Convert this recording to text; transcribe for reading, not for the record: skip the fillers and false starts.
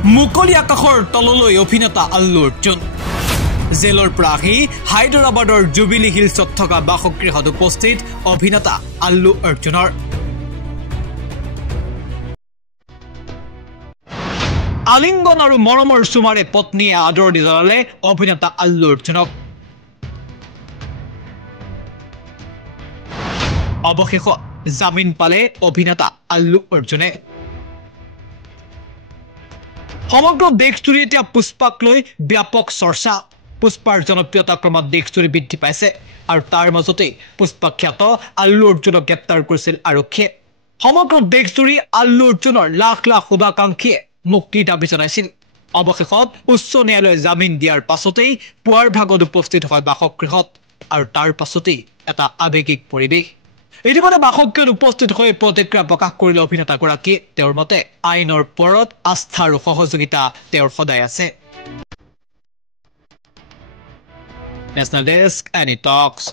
মুকলি আকাশৰ তললৈ অভিনেতা আল্লু অৰ্জুন জেলৰ পৰা আহি হায়দৰাবাদৰ জুবিলি হিলছত থকা বাসগৃহত উপস্থিত অভিনেতা আল্লু অৰ্জুনৰ আলিংগন আৰু মৰমৰ সুমাৰে পত্নীয়ে আদৰণি জনালে অভিনেতা আল্লু অৰ্জুনক অৱশেষত জামিন পালে অভিনেতা আল্লু অৰ্জুনে সমগ্ৰ দেশজুৰি এতিয়া পুষ্পাক লৈ ব্যাপক চৰ্চা পুষ্পাৰ জনপ্ৰিয়তা ক্ৰমত দেশজুৰি বৃদ্ধি পাইছে আৰু তাৰ মাজতে পুষ্পা খ্যাত আল্লু অৰ্জুনক গ্ৰেপ্তাৰ কৰিছিল আৰক্ষীয়ে সমগ্ৰ দেশজুৰি আল্লু অৰ্জুনৰ লাখ লাখ শুভাকাংক্ষীয়ে মুক্তিৰ দাবী জনাইছিল অৱশেষত উচ্চ ন্যায়ালয়ে জামিন দিয়াৰ পাছতেই পুৱাৰ ভাগত উপস্থিত হয় বাসগৃহত আৰু তাৰ পাছতেই এটা আৱেগিক পৰিৱেশ ইতিমধ্যে বাসগৃহত উপস্থিত হৈ প্ৰতিক্ৰিয়া প্ৰকাশ কৰিলে অভিনেতাগৰাকী তেওঁৰ মতে আইনৰ ওপৰত আস্থা আৰু সহযোগিতা তেওঁৰ সদায় আছে নেশ্যনেল ডেস্ক এনি টক্স